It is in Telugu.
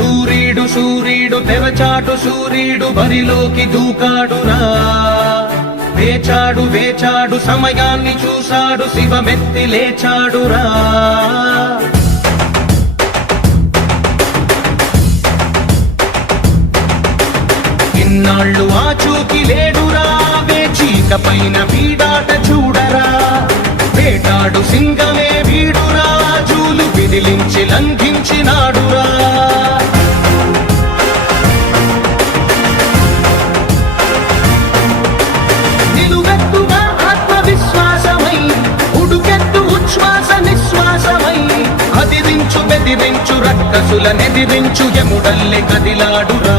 సూర్యుడు సూర్యుడు తెరచాటు సూర్యుడు బరిలోకి దూకాడురా. వేచాడు వేచాడు సమయాన్ని చూశాడు శివమెత్తి లేచాడురా. ఇన్నాళ్ళు ఆచూకి లేడురా, వేచీక పైన వీడాట చూడరా. వేటాడు సింగమే వీడురా, జూలు విదిలించి లంఘించినాడురా. నిలువెత్తుగా ఆత్మవిశ్వాసమై ఉడుకెత్తు ఉచ్ఛ్వాస నిశ్వాసమై అదిరించు బెదిరించు రక్కసుల నెదిరించు యముడల్లె కదిలాడురా.